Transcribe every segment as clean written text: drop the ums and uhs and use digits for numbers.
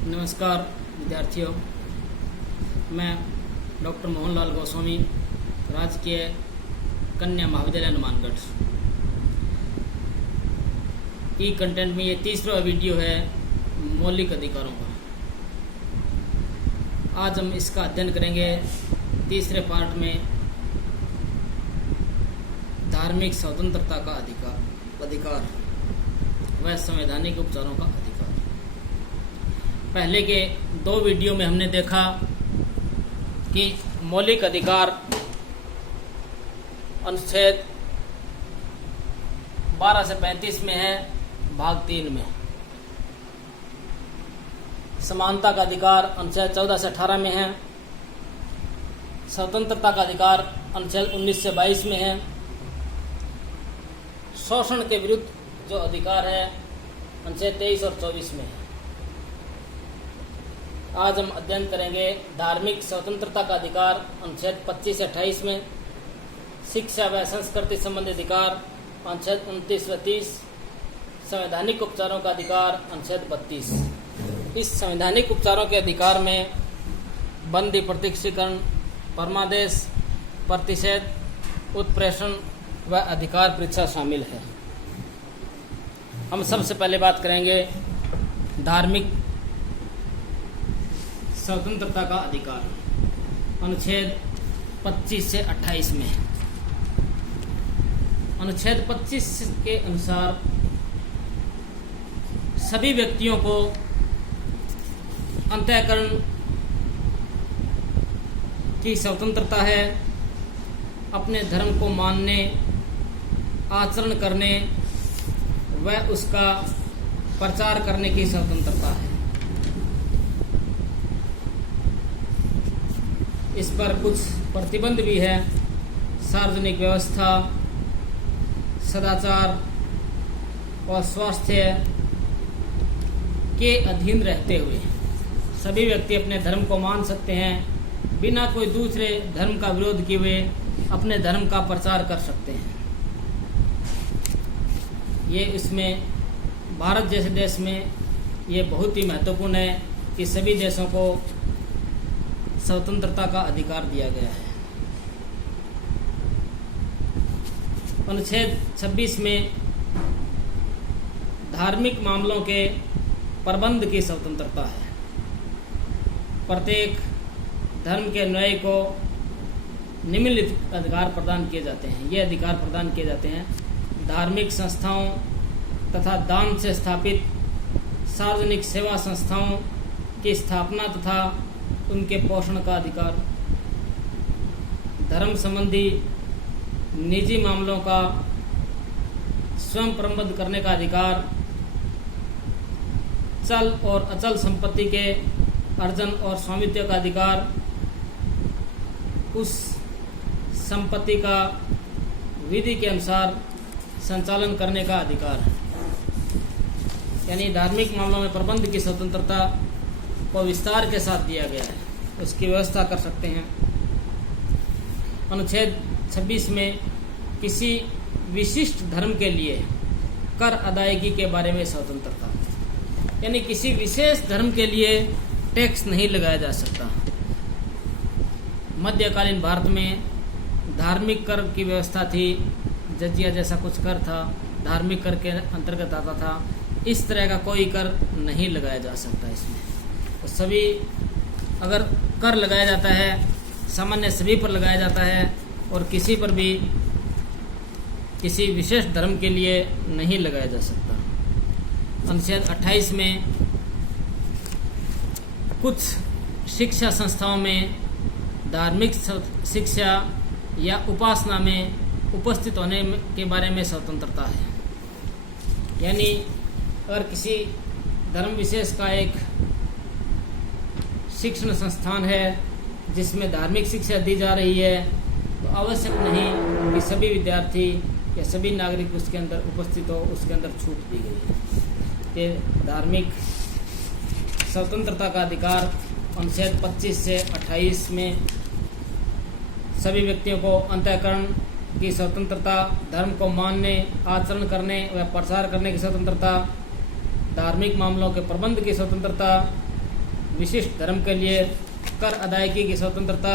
नमस्कार विद्यार्थियों, मैं डॉक्टर मोहनलाल गोस्वामी, राजकीय कन्या महाविद्यालय हनुमानगढ़। ई कंटेंट में ये तीसरा वीडियो है मौलिक अधिकारों का। आज हम इसका अध्ययन करेंगे तीसरे पार्ट में धार्मिक स्वतंत्रता का अधिकार व संवैधानिक उपचारों का अधिकार। पहले के दो वीडियो में हमने देखा कि मौलिक अधिकार अनुच्छेद 12 से 35 में है, भाग 3 में। समानता का अधिकार अनुच्छेद 14 से 18 में है। स्वतंत्रता का अधिकार अनुच्छेद 19 से 22 में है। शोषण के विरुद्ध जो अधिकार है अनुच्छेद 23 और 24 में है। आज हम अध्ययन करेंगे धार्मिक स्वतंत्रता का अधिकार अनुच्छेद 25 से 28 में, शिक्षा व संस्कृति संबंधी अधिकार अनुच्छेद 29 व 30, संवैधानिक उपचारों का अधिकार अनुच्छेद 32। इस संवैधानिक उपचारों के अधिकार में बंदी प्रत्यक्षीकरण, परमादेश, प्रतिषेध, उत्प्रेषण व अधिकार परीक्षा शामिल है। हम सबसे पहले बात करेंगे धार्मिक स्वतंत्रता का अधिकार अनुच्छेद 25 से 28 में। अनुच्छेद 25 के अनुसार सभी व्यक्तियों को अंतःकरण की स्वतंत्रता है, अपने धर्म को मानने, आचरण करने व उसका प्रचार करने की स्वतंत्रता है। इस पर कुछ प्रतिबंध भी है। सार्वजनिक व्यवस्था, सदाचार और स्वास्थ्य के अधीन रहते हुए सभी व्यक्ति अपने धर्म को मान सकते हैं, बिना कोई दूसरे धर्म का विरोध किए हुए अपने धर्म का प्रचार कर सकते हैं। ये इसमें भारत जैसे देश में ये बहुत ही महत्वपूर्ण है कि सभी देशों को स्वतंत्रता का अधिकार दिया गया है। अनुच्छेद 26 में धार्मिक मामलों के प्रबंध की स्वतंत्रता है। प्रत्येक धर्म के अनुयायी को निम्नलिखित अधिकार प्रदान किए जाते हैं। ये अधिकार प्रदान किए जाते हैं: धार्मिक संस्थाओं तथा दान से स्थापित सार्वजनिक सेवा संस्थाओं की स्थापना तथा उनके पोषण का अधिकार, धर्म संबंधी निजी मामलों का स्वयं प्रबंध करने का अधिकार, चल और अचल संपत्ति के अर्जन और स्वामित्व का अधिकार, उस संपत्ति का विधि के अनुसार संचालन करने का अधिकार। यानी धार्मिक मामलों में प्रबंध की स्वतंत्रता को विस्तार के साथ दिया गया है, उसकी व्यवस्था कर सकते हैं। अनुच्छेद 26 में किसी विशिष्ट धर्म के लिए कर अदायगी के बारे में स्वतंत्रता, यानी किसी विशेष धर्म के लिए टैक्स नहीं लगाया जा सकता। मध्यकालीन भारत में धार्मिक कर की व्यवस्था थी, जजिया जैसा कुछ कर था, धार्मिक कर के अंतर्गत आता था। इस तरह का कोई कर नहीं लगाया जा सकता इसमें। तो सभी अगर कर लगाया जाता है, सामान्य सभी पर लगाया जाता है और किसी पर भी किसी विशेष धर्म के लिए नहीं लगाया जा सकता। अनुच्छेद 28 में कुछ शिक्षा संस्थाओं में धार्मिक शिक्षा या उपासना में उपस्थित होने के बारे में स्वतंत्रता है। यानी अगर किसी धर्म विशेष का एक शिक्षण संस्थान है जिसमें धार्मिक शिक्षा दी जा रही है, तो आवश्यक नहीं कि सभी विद्यार्थी या सभी नागरिक उसके अंदर उपस्थित हो, उसके अंदर छूट दी गई है। ये धार्मिक स्वतंत्रता का अधिकार अनुच्छेद 25 से 28 में सभी व्यक्तियों को अंतःकरण की स्वतंत्रता, धर्म को मानने, आचरण करने व प्रचार करने की स्वतंत्रता, धार्मिक मामलों के प्रबंध की स्वतंत्रता, विशिष्ट धर्म के लिए कर अदायगी की स्वतंत्रता,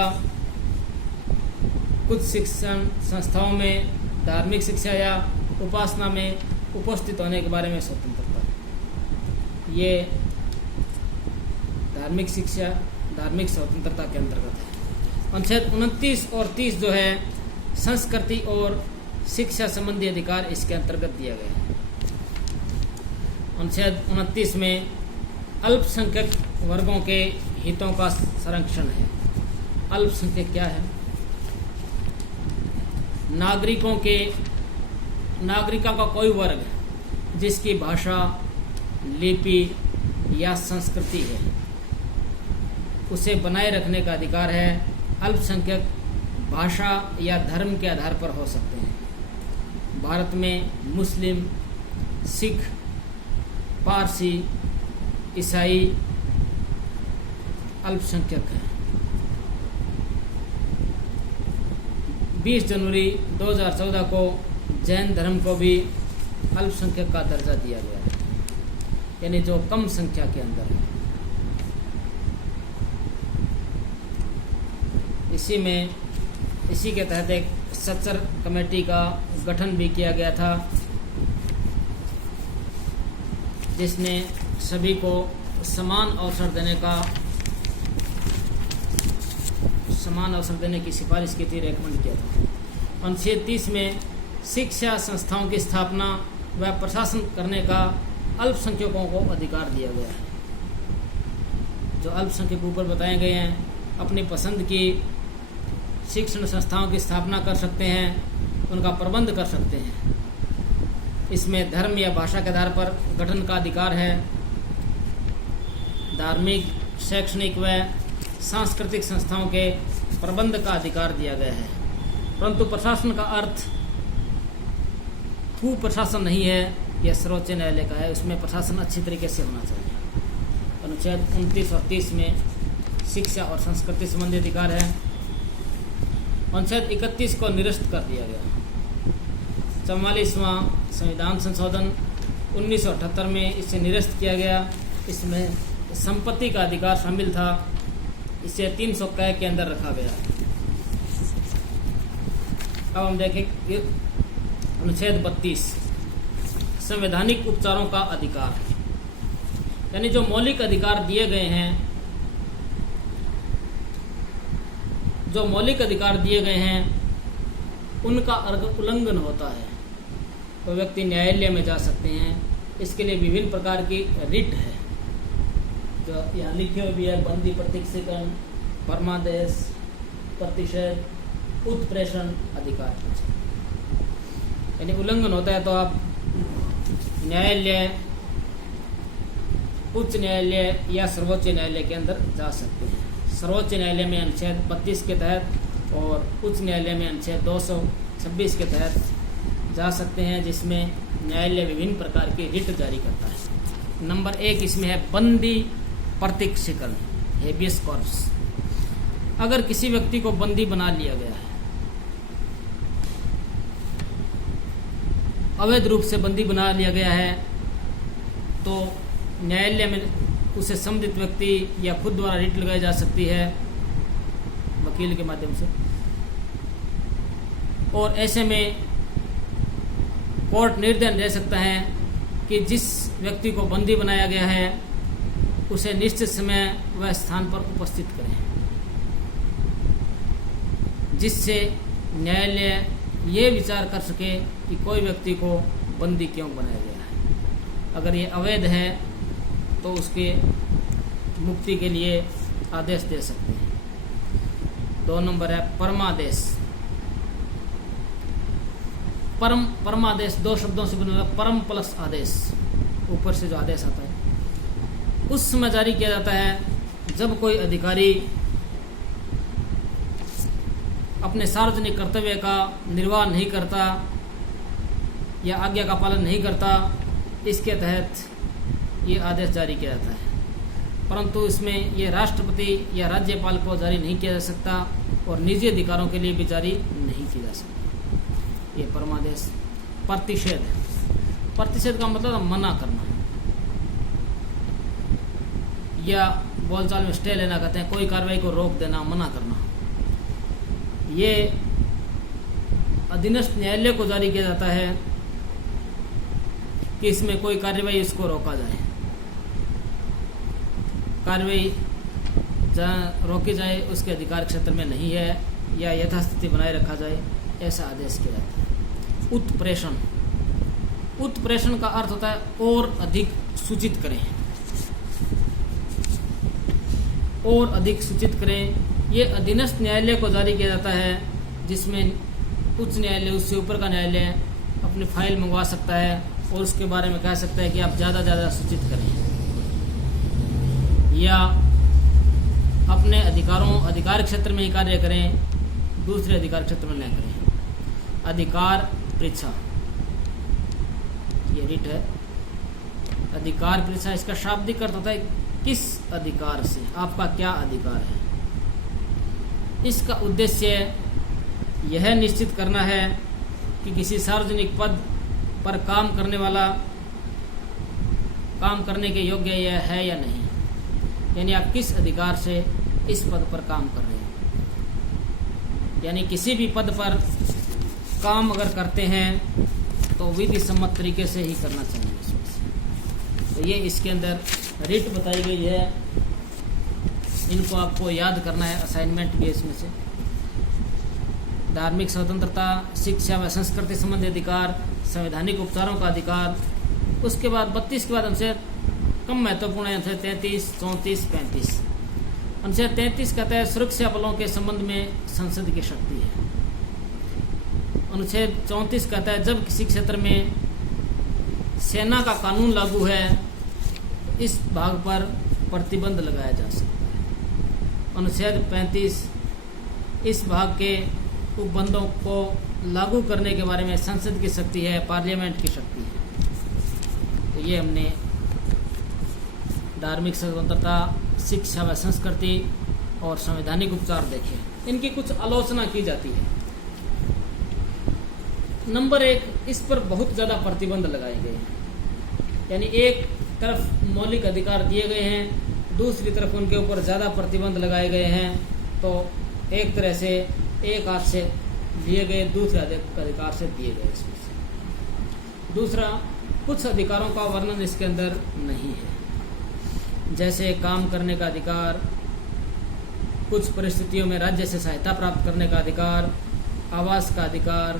कुछ शिक्षण संस्थाओं में धार्मिक शिक्षा या उपासना में उपस्थित होने के बारे में स्वतंत्रता। ये धार्मिक शिक्षा, धार्मिक स्वतंत्रता के अंतर्गत है। अनुच्छेद 29 और 30 जो है संस्कृति और शिक्षा संबंधी अधिकार इसके अंतर्गत दिया गया है। अनुच्छेद 29 में अल्पसंख्यक वर्गों के हितों का संरक्षण है। अल्पसंख्यक क्या है? नागरिकों का कोई वर्ग जिसकी भाषा, लिपि या संस्कृति है, उसे बनाए रखने का अधिकार है। अल्पसंख्यक भाषा या धर्म के आधार पर हो सकते हैं। भारत में मुस्लिम, सिख, पारसी, ईसाई अल्पसंख्यक हैं। 20 जनवरी 2014 को जैन धर्म को भी अल्पसंख्यक का दर्जा दिया गया है, यानी जो कम संख्या के अंदर है। इसी के तहत एक सच्चर कमेटी का गठन भी किया गया था, जिसने सभी को समान अवसर देने की सिफारिश की थी, रेकमेंड किया था। अनुच्छेद 30 में शिक्षा संस्थाओं की स्थापना व प्रशासन करने का अल्पसंख्यकों को अधिकार दिया गया है। जो अल्पसंख्यक ऊपर बताए गए हैं, अपनी पसंद की शिक्षण संस्थाओं की स्थापना कर सकते हैं, उनका प्रबंध कर सकते हैं। इसमें धर्म या भाषा के आधार पर गठन का अधिकार है। धार्मिक, शैक्षणिक व सांस्कृतिक संस्थाओं के प्रबंध का अधिकार दिया गया है। परंतु प्रशासन का अर्थ कुप्रशासन नहीं है, यह सर्वोच्च न्यायालय का है। उसमें प्रशासन अच्छी तरीके से होना चाहिए। अनुच्छेद 29 और 30 में शिक्षा और संस्कृति संबंधी अधिकार है। अनुच्छेद 31 को निरस्त कर दिया गया। 44वां संविधान संशोधन 1978 में इसे निरस्त किया गया। इसमें संपत्ति का अधिकार शामिल था। इसे 300 क के अंदर रखा गया। अब हम देखेंगे अनुच्छेद 32 संवैधानिक उपचारों का अधिकार, यानी जो मौलिक अधिकार दिए गए हैं, उनका उल्लंघन होता है तो व्यक्ति न्यायालय में जा सकते हैं। इसके लिए विभिन्न प्रकार की रिट है, जो यहाँ लिखे हुए भी है। बंदी प्रत्यक्षीकरण, परमादेश, प्रतिषेध, उत्प्रेषण अधिकार। यानी उल्लंघन होता है तो आप न्यायालय, उच्च न्यायालय या सर्वोच्च न्यायालय के अंदर जा सकते हैं। सर्वोच्च न्यायालय में अनुच्छेद 32 के तहत और उच्च न्यायालय में अनुच्छेद 226 के तहत जा सकते हैं, जिसमें न्यायालय विभिन्न प्रकार की रिट जारी करता है। नंबर 1 इसमें है बंदी प्रत्यक्षीकरण, हेबियस कॉर्पस। अगर किसी व्यक्ति को बंदी बना लिया गया है, अवैध रूप से बंदी बना लिया गया है, तो न्यायालय में उसे संबंधित व्यक्ति या खुद द्वारा रिट लगाई जा सकती है वकील के माध्यम से। और ऐसे में कोर्ट निर्णय ले सकता है कि जिस व्यक्ति को बंदी बनाया गया है उसे निश्चित समय व स्थान पर उपस्थित करें, जिससे न्यायालय ये विचार कर सके कि कोई व्यक्ति को बंदी क्यों बनाया गया है। अगर ये अवैध है तो उसके मुक्ति के लिए आदेश दे सकते हैं। 2 नंबर है परमादेश। परमादेश 2 शब्दों से बना हुआ, परम प्लस आदेश, ऊपर से जो आदेश आता है उस समय जारी किया जाता है जब कोई अधिकारी अपने सार्वजनिक कर्तव्य का निर्वाह नहीं करता या आज्ञा का पालन नहीं करता। इसके तहत ये आदेश जारी किया जाता है, परंतु इसमें ये राष्ट्रपति या राज्यपाल को जारी नहीं किया जा सकता और निजी अधिकारों के लिए भी जारी नहीं किया जा सकता। ये परमादेश। प्रतिषेध का मतलब मना करना या बोलचाल में स्टे लेना कहते हैं, कोई कार्रवाई को रोक देना, मना करना। ये अधीनस्थ न्यायालय को जारी किया जाता है कि इसमें कोई कार्रवाई इसको रोका जाए, कार्रवाई जहाँ रोकी जाए उसके अधिकार क्षेत्र में नहीं है या यथास्थिति बनाए रखा जाए, ऐसा आदेश किया जाता है। उत्प्रेषण, उत्प्रेषण का अर्थ होता है और अधिक सूचित करें, और अधिक सूचित करें। ये अधीनस्थ न्यायालय को जारी किया जाता है, जिसमें उच्च न्यायालय, उससे ऊपर का न्यायालय अपनी फाइल मंगवा सकता है और उसके बारे में कह सकता है कि आप ज़्यादा सूचित करें, या अपने अधिकार क्षेत्र में ही कार्य करें, दूसरे अधिकार क्षेत्र में न करें। अधिकार परीक्षा, ये रिट है। अधिकार परीक्षा, इसका शाब्दिक अर्थ होता है किस अधिकार से, आपका क्या अधिकार है। इसका उद्देश्य यह निश्चित करना है कि किसी सार्वजनिक पद पर काम करने वाला काम करने के योग्य यह है या नहीं, यानी आप किस अधिकार से इस पद पर काम कर रहे हैं। यानी किसी भी पद पर काम अगर करते हैं तो विधि सम्मत तरीके से ही करना चाहिए इसमें से। तो ये इसके अंदर रिट बताई गई है, इनको आपको याद करना है, असाइनमेंट भी इसमें से। धार्मिक स्वतंत्रता, शिक्षा व संस्कृति संबंधी अधिकार, संवैधानिक उपचारों का अधिकार। उसके बाद 32 के बाद अनुच्छेद कम महत्वपूर्ण है, अनुच्छेद 33, 34, 35। अनुच्छेद 33 कहता है सुरक्षा बलों के संबंध में संसद की शक्ति है। अनुच्छेद 34 कहता है जब किसी क्षेत्र में सेना का कानून लागू है इस भाग पर प्रतिबंध लगाया जा सकता है। अनुच्छेद 35 इस भाग के उपबंधों को लागू करने के बारे में संसद की शक्ति है, पार्लियामेंट की शक्ति है। तो ये हमने धार्मिक स्वतंत्रता, शिक्षा व संस्कृति और संवैधानिक उपचार देखे। इनकी कुछ आलोचना की जाती है। नंबर 1, इस पर बहुत ज़्यादा प्रतिबंध लगाए गए हैं, यानी एक तरफ मौलिक अधिकार दिए गए हैं, दूसरी तरफ उनके ऊपर ज़्यादा प्रतिबंध लगाए गए हैं। तो एक तरह से एक हाथ से लिए गए, दूसरे अधिकार से दिए गए इसमें से। दूसरा, कुछ अधिकारों का वर्णन इसके अंदर नहीं है, जैसे काम करने का अधिकार, कुछ परिस्थितियों में राज्य से सहायता प्राप्त करने का अधिकार, आवास का अधिकार।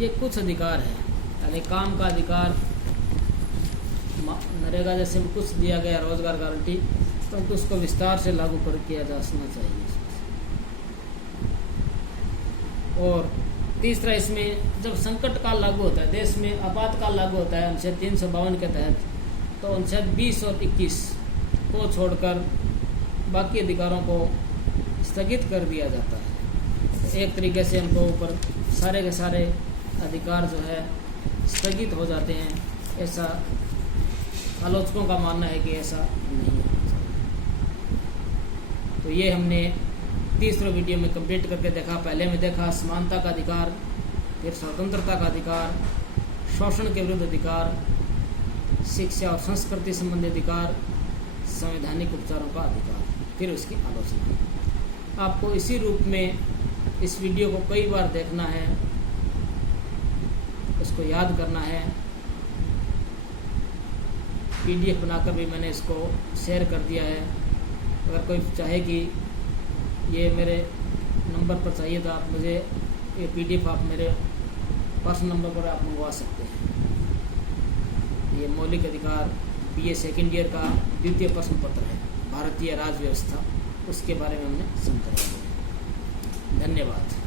ये कुछ अधिकार है, यानी काम का अधिकार, नरेगा जैसे कुछ दिया गया रोजगार गारंटी, तो उसको विस्तार से लागू किया जा सकना चाहिए। और तीसरा, इसमें जब संकट काल लागू होता है, देश में आपातकाल लागू होता है अनुच्छेद 352 के तहत, तो अनुच्छेद 20 और 21 को छोड़कर बाकी अधिकारों को स्थगित कर दिया जाता है। तो एक तरीके से उनको ऊपर सारे के सारे अधिकार जो है स्थगित हो जाते हैं। ऐसा आलोचकों का मानना है कि ऐसा नहीं है। तो ये हमने तीसरे वीडियो में कंप्लीट करके देखा। पहले में देखा समानता का अधिकार, फिर स्वतंत्रता का अधिकार, शोषण के विरुद्ध अधिकार, शिक्षा और संस्कृति संबंधी अधिकार, संवैधानिक उपचारों का अधिकार, फिर उसकी आलोचना। आपको इसी रूप में इस वीडियो को कई बार देखना है, उसको याद करना है। PDF बनाकर भी मैंने इसको शेयर कर दिया है। अगर कोई चाहे कि ये मेरे नंबर पर चाहिए तो आप मुझे ये PDF आप मेरे पर्सनल नंबर पर आप मंगवा सकते हैं। ये मौलिक अधिकार BA सेकेंड ईयर का द्वितीय प्रश्न पत्र है, भारतीय राज्य व्यवस्था, उसके बारे में हमने समझा। धन्यवाद।